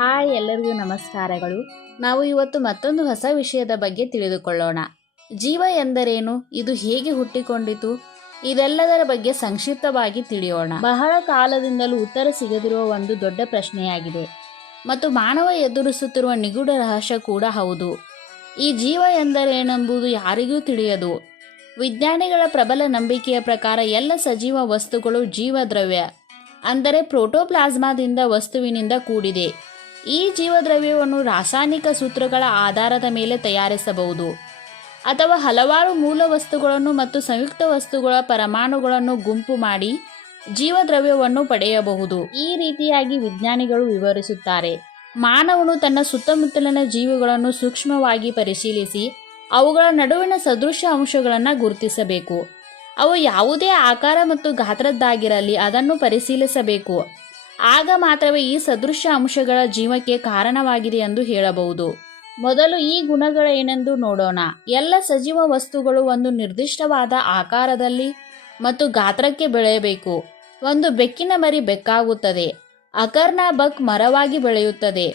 Hi ಎಲ್ಲರಿಗೂ ನಮಸ್ಕಾರಗಳು. ನಾವು ಇವತ್ತು ಮತ್ತೊಂದು ಹೊಸ ವಿಷಯದ ಬಗ್ಗೆ ತಿಳಿದುಕೊಳ್ಳೋಣ. ಜೀವ ಎಂದರೇನು? ಇದು ಹೇಗೆ ಹುಟ್ಟಿಕೊಂಡಿತು? ಇದೆಲ್ಲದರ ಬಗ್ಗೆ ಸಂಕ್ಷಿಪ್ತವಾಗಿ ತಿಳಿಯೋಣ. ಬಹಳ ಕಾಲದಿಂದಲೂ ಉತ್ತರ ಸಿಗದಿರುವ ಒಂದು ದೊಡ್ಡ ಪ್ರಶ್ನೆಯಾಗಿದೆ. ಮತ್ತು ಮಾನವ ಎದುರಿಸುತ್ತಿರುವ ನಿಗೂಢ ರಹಸ್ಯ ಕೂಡ ಹೌದು. ಈ ಜೀವ ಎಂದರೇನೆಂಬುದು ಯಾರಿಗೂ ತಿಳಿಯದು. ವಿಜ್ಞಾನಿಗಳ ಪ್ರಬಲ ನಂಬಿಕೆಯ ಪ್ರಕಾರ ಎಲ್ಲ ಸಜೀವ ವಸ್ತುಗಳು ಜೀವದ್ರವ್ಯ, ಅಂದರೆ ಪ್ರೋಟೋಪ್ಲಾಸ್ಮಾದಿಂದ ವಸ್ತುವಿನಿಂದ ಕೂಡಿದೆ. ಈ ಜೀವದ್ರವ್ಯವನ್ನು ರಾಸಾಯನಿಕ ಸೂತ್ರಗಳ ಆಧಾರದ ಮೇಲೆ ತಯಾರಿಸಬಹುದು. ಅಥವಾ ಹಲವಾರು ಮೂಲ ವಸ್ತುಗಳನ್ನು ಮತ್ತು ಸಂಯುಕ್ತ ವಸ್ತುಗಳ ಪರಮಾಣುಗಳನ್ನು ಗುಂಪು ಮಾಡಿ ಜೀವದ್ರವ್ಯವನ್ನು ಪಡೆಯಬಹುದು. ಈ ರೀತಿಯಾಗಿ ವಿಜ್ಞಾನಿಗಳು ವಿವರಿಸುತ್ತಾರೆ. ಮಾನವನು ತನ್ನ ಸುತ್ತಮುತ್ತಲಿನ ಜೀವಿಗಳನ್ನು ಸೂಕ್ಷ್ಮವಾಗಿ ಪರಿಶೀಲಿಸಿ ಅವುಗಳ ನಡುವಿನ ಸದೃಶ ಅಂಶಗಳನ್ನು ಗುರುತಿಸಬೇಕು. ಅವು ಯಾವುದೇ ಆಕಾರ ಮತ್ತು ಗಾತ್ರದ್ದಾಗಿರಲಿ ಅದನ್ನು ಪರಿಶೀಲಿಸಬೇಕು. ಆಗ ಮಾತ್ರವೇ ಈ ಸದೃಶ ಅಂಶಗಳ ಜೀವಕ್ಕೆ ಕಾರಣವಾಗಿದೆ ಎಂದು ಹೇಳಬಹುದು. ಮೊದಲು ಈ ಗುಣಗಳೇನೆಂದು ನೋಡೋಣ. ಎಲ್ಲ ಸಜೀವ ವಸ್ತುಗಳು ಒಂದು ನಿರ್ದಿಷ್ಟವಾದ ಆಕಾರದಲ್ಲಿ ಮತ್ತು ಗಾತ್ರಕ್ಕೆ ಬೆಳೆಯಬೇಕು. ಒಂದು ಬೆಕ್ಕಿನ ಮರಿ ಬೆಕ್ಕಾಗುತ್ತದೆ. ಅಕರ್ನ ಬಕ್ ಮರವಾಗಿ ಬೆಳೆಯುತ್ತದೆ.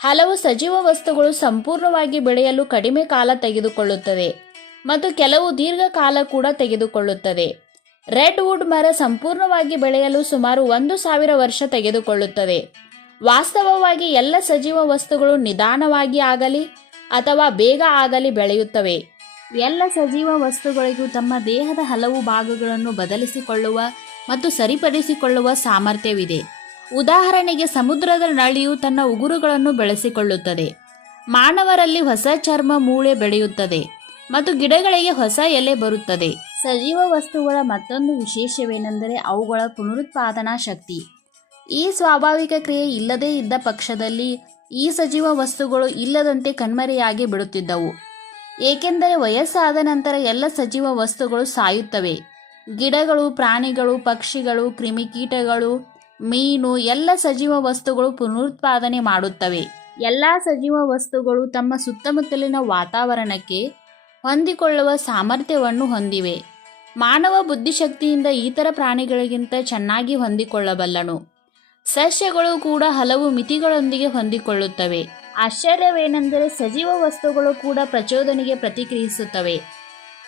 ಹಲವು ಸಜೀವ ವಸ್ತುಗಳು ಸಂಪೂರ್ಣವಾಗಿ ಬೆಳೆಯಲು ಕಡಿಮೆ ಕಾಲ ತೆಗೆದುಕೊಳ್ಳುತ್ತದೆ ಮತ್ತು ಕೆಲವು ದೀರ್ಘಕಾಲ ಕೂಡ ತೆಗೆದುಕೊಳ್ಳುತ್ತದೆ ರೆಡ್ ವುಡ್ ಮರ ಸಂಪೂರ್ಣವಾಗಿ ಬೆಳೆಯಲು ಸುಮಾರು ಒಂದು ಸಾವಿರ ವರ್ಷ ತೆಗೆದುಕೊಳ್ಳುತ್ತದೆ. ವಾಸ್ತವವಾಗಿ ಎಲ್ಲ ಸಜೀವ ವಸ್ತುಗಳು ನಿಧಾನವಾಗಿ ಆಗಲಿ ಅಥವಾ ಬೇಗ ಆಗಲಿ ಬೆಳೆಯುತ್ತವೆ. ಎಲ್ಲ ಸಜೀವ ವಸ್ತುಗಳಿಗೂ ತಮ್ಮ ದೇಹದ ಹಲವು ಭಾಗಗಳನ್ನು ಬದಲಿಸಿಕೊಳ್ಳುವ ಮತ್ತು ಸರಿಪಡಿಸಿಕೊಳ್ಳುವ ಸಾಮರ್ಥ್ಯವಿದೆ. ಉದಾಹರಣೆಗೆ ಸಮುದ್ರದ ನಳಿಯು ತನ್ನ ಉಗುರುಗಳನ್ನು ಬೆಳೆಸಿಕೊಳ್ಳುತ್ತದೆ. ಮಾನವರಲ್ಲಿ ಹೊಸ ಚರ್ಮ ಮೂಳೆ ಬೆಳೆಯುತ್ತದೆ ಮತ್ತು ಗಿಡಗಳಿಗೆ ಹೊಸ ಎಲೆ ಬರುತ್ತದೆ. ಸಜೀವ ವಸ್ತುಗಳ ಮತ್ತೊಂದು ವಿಶೇಷವೇನೆಂದರೆ ಅವುಗಳ ಪುನರುತ್ಪಾದನಾ ಶಕ್ತಿ. ಈ ಸ್ವಾಭಾವಿಕ ಕ್ರಿಯೆ ಇಲ್ಲದೇ ಇದ್ದ ಪಕ್ಷದಲ್ಲಿ ಈ ಸಜೀವ ವಸ್ತುಗಳು ಇಲ್ಲದಂತೆ ಕಣ್ಮರೆಯಾಗಿ ಬಿಡುತ್ತಿದ್ದವು. ಏಕೆಂದರೆ ವಯಸ್ಸಾದ ನಂತರ ಎಲ್ಲ ಸಜೀವ ವಸ್ತುಗಳು ಸಾಯುತ್ತವೆ. ಗಿಡಗಳು, ಪ್ರಾಣಿಗಳು, ಪಕ್ಷಿಗಳು, ಕ್ರಿಮಿಕೀಟಗಳು, ಮೀನು ಎಲ್ಲ ಸಜೀವ ವಸ್ತುಗಳು ಪುನರುತ್ಪಾದನೆ ಮಾಡುತ್ತವೆ. ಎಲ್ಲ ಸಜೀವ ವಸ್ತುಗಳು ತಮ್ಮ ಸುತ್ತಮುತ್ತಲಿನ ವಾತಾವರಣಕ್ಕೆ ಹೊಂದಿಕೊಳ್ಳುವ ಸಾಮರ್ಥ್ಯವನ್ನು ಹೊಂದಿವೆ. ಮಾನವ ಬುದ್ಧಿಶಕ್ತಿಯಿಂದ ಇತರ ಪ್ರಾಣಿಗಳಿಗಿಂತ ಚೆನ್ನಾಗಿ ಹೊಂದಿಕೊಳ್ಳಬಲ್ಲನು. ಸಸ್ಯಗಳು ಕೂಡ ಹಲವು ಮಿತಿಗಳೊಂದಿಗೆ ಹೊಂದಿಕೊಳ್ಳುತ್ತವೆ. ಆಶ್ಚರ್ಯವೇನೆಂದರೆ ಸಜೀವ ವಸ್ತುಗಳು ಕೂಡ ಪ್ರಚೋದನೆಗೆ ಪ್ರತಿಕ್ರಿಯಿಸುತ್ತವೆ.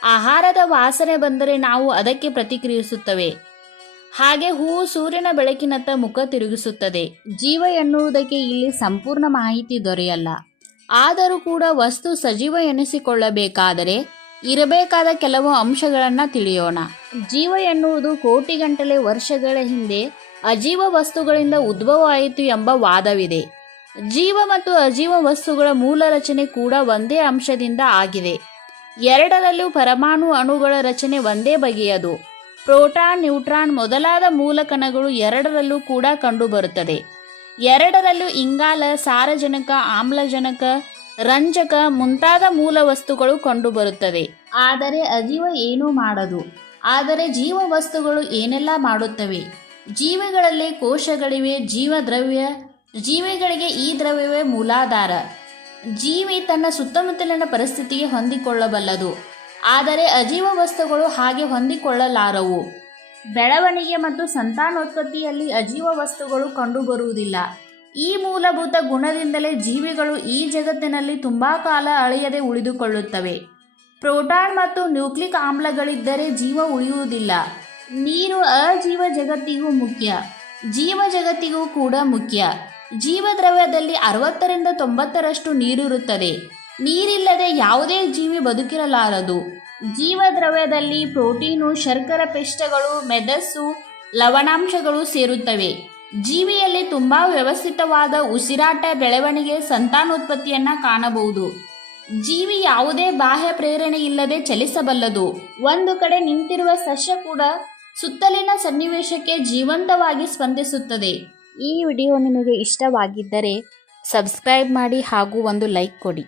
ಆಹಾರದ ವಾಸನೆ ಬಂದರೆ ನಾವು ಅದಕ್ಕೆ ಪ್ರತಿಕ್ರಿಯಿಸುತ್ತವೆ. ಹಾಗೆ ಹೂವು ಸೂರ್ಯನ ಬೆಳಕಿನತ್ತ ಮುಖ ತಿರುಗಿಸುತ್ತದೆ. ಜೀವ ಎನ್ನುವುದಕ್ಕೆ ಇಲ್ಲಿ ಸಂಪೂರ್ಣ ಮಾಹಿತಿ ದೊರೆಯಲ್ಲ. ಆದರೂ ಕೂಡ ವಸ್ತು ಸಜೀವ ಎನಿಸಿಕೊಳ್ಳಬೇಕಾದರೆ ಇರಬೇಕಾದ ಕೆಲವು ಅಂಶಗಳನ್ನು ತಿಳಿಯೋಣ. ಜೀವ ಎನ್ನುವುದು ಕೋಟಿಗಂಟಲೆ ವರ್ಷಗಳ ಹಿಂದೆ ಅಜೀವ ವಸ್ತುಗಳಿಂದ ಉದ್ಭವವಾಯಿತು ಎಂಬ ವಾದವಿದೆ. ಜೀವ ಮತ್ತು ಅಜೀವ ವಸ್ತುಗಳ ಮೂಲ ರಚನೆ ಕೂಡ ಒಂದೇ ಅಂಶದಿಂದ ಆಗಿದೆ. ಎರಡರಲ್ಲೂ ಪರಮಾಣು ಅಣುಗಳ ರಚನೆ ಒಂದೇ ಬಗೆಯದು. ಪ್ರೋಟಾನ್, ನ್ಯೂಟ್ರಾನ್ ಮೊದಲಾದ ಮೂಲ ಕಣಗಳು ಎರಡರಲ್ಲೂ ಕೂಡ ಕಂಡುಬರುತ್ತದೆ. ಎರಡರಲ್ಲೂ ಇಂಗಾಲ, ಸಾರಜನಕ, ಆಮ್ಲಜನಕ, ರಂಜಕ ಮುಂತಾದ ಮೂಲ ವಸ್ತುಗಳು ಕಂಡುಬರುತ್ತದೆ ಆದರೆ ಅಜೀವ ಏನೂ ಮಾಡದು. ಆದರೆ ಜೀವ ವಸ್ತುಗಳು ಏನೆಲ್ಲ ಮಾಡುತ್ತವೆ? ಜೀವಿಗಳಲ್ಲಿ ಕೋಶಗಳಿವೆ ಜೀವ ದ್ರವ್ಯ ಜೀವಿಗಳಿಗೆ ಈ ದ್ರವ್ಯವೇ ಮೂಲಾಧಾರ. ಜೀವಿ ತನ್ನ ಸುತ್ತಮುತ್ತಲಿನ ಪರಿಸ್ಥಿತಿಗೆ ಹೊಂದಿಕೊಳ್ಳಬಲ್ಲದು. ಆದರೆ ಅಜೀವ ವಸ್ತುಗಳು ಹಾಗೆ ಹೊಂದಿಕೊಳ್ಳಲಾರವು. ಬೆಳವಣಿಗೆ ಮತ್ತು ಸಂತಾನೋತ್ಪತ್ತಿಯಲ್ಲಿ ಅಜೀವ ವಸ್ತುಗಳು ಕಂಡುಬರುವುದಿಲ್ಲ. ಈ ಮೂಲಭೂತ ಗುಣದಿಂದಲೇ ಜೀವಿಗಳು ಈ ಜಗತ್ತಿನಲ್ಲಿ ತುಂಬಾ ಕಾಲ ಅಳೆಯದೆ ಉಳಿದುಕೊಳ್ಳುತ್ತವೆ. ಪ್ರೋಟಾನ್ ಮತ್ತು ನ್ಯೂಕ್ಲಿಕ್ ಆಮ್ಲಗಳಿದ್ದರೆ ಜೀವ ಉಳಿಯುವುದಿಲ್ಲ. ನೀರು ಅಜೀವ ಜಗತ್ತಿಗೂ ಮುಖ್ಯ. ಜೀವ ಜಗತ್ತಿಗೂ ಕೂಡ ಮುಖ್ಯ. ಜೀವದ್ರವ್ಯದಲ್ಲಿ ಅರವತ್ತರಿಂದ ತೊಂಬತ್ತರಷ್ಟು ನೀರಿರುತ್ತದೆ. ನೀರಿಲ್ಲದೆ ಯಾವುದೇ ಜೀವಿ ಬದುಕಿರಲಾರದು. ಜೀವದ್ರವ್ಯದಲ್ಲಿ ಪ್ರೋಟೀನು, ಶರ್ಕರ ಪಿಷ್ಟಗಳು ಮೆದಸ್ಸು ಲವಣಾಂಶಗಳು ಸೇರುತ್ತವೆ. ಜೀವಿಯಲ್ಲಿ ತುಂಬಾ ವ್ಯವಸ್ಥಿತವಾದ ಉಸಿರಾಟ ಬೆಳವಣಿಗೆ ಸಂತಾನೋತ್ಪತ್ತಿಯನ್ನು ಕಾಣಬಹುದು. ಜೀವಿ ಯಾವುದೇ ಬಾಹ್ಯ ಪ್ರೇರಣೆ ಇಲ್ಲದೆ ಚಲಿಸಬಲ್ಲದು. ಒಂದು ಕಡೆ ನಿಂತಿರುವ ಸಸ್ಯ ಕೂಡ ಸುತ್ತಲಿನ ಸನ್ನಿವೇಶಕ್ಕೆ ಜೀವಂತವಾಗಿ ಸ್ಪಂದಿಸುತ್ತದೆ. ಈ ವಿಡಿಯೋ ನಿಮಗೆ ಇಷ್ಟವಾಗಿದ್ದರೆ ಸಬ್ಸ್ಕ್ರೈಬ್ ಮಾಡಿ ಹಾಗೂ ಒಂದು ಲೈಕ್ ಕೊಡಿ.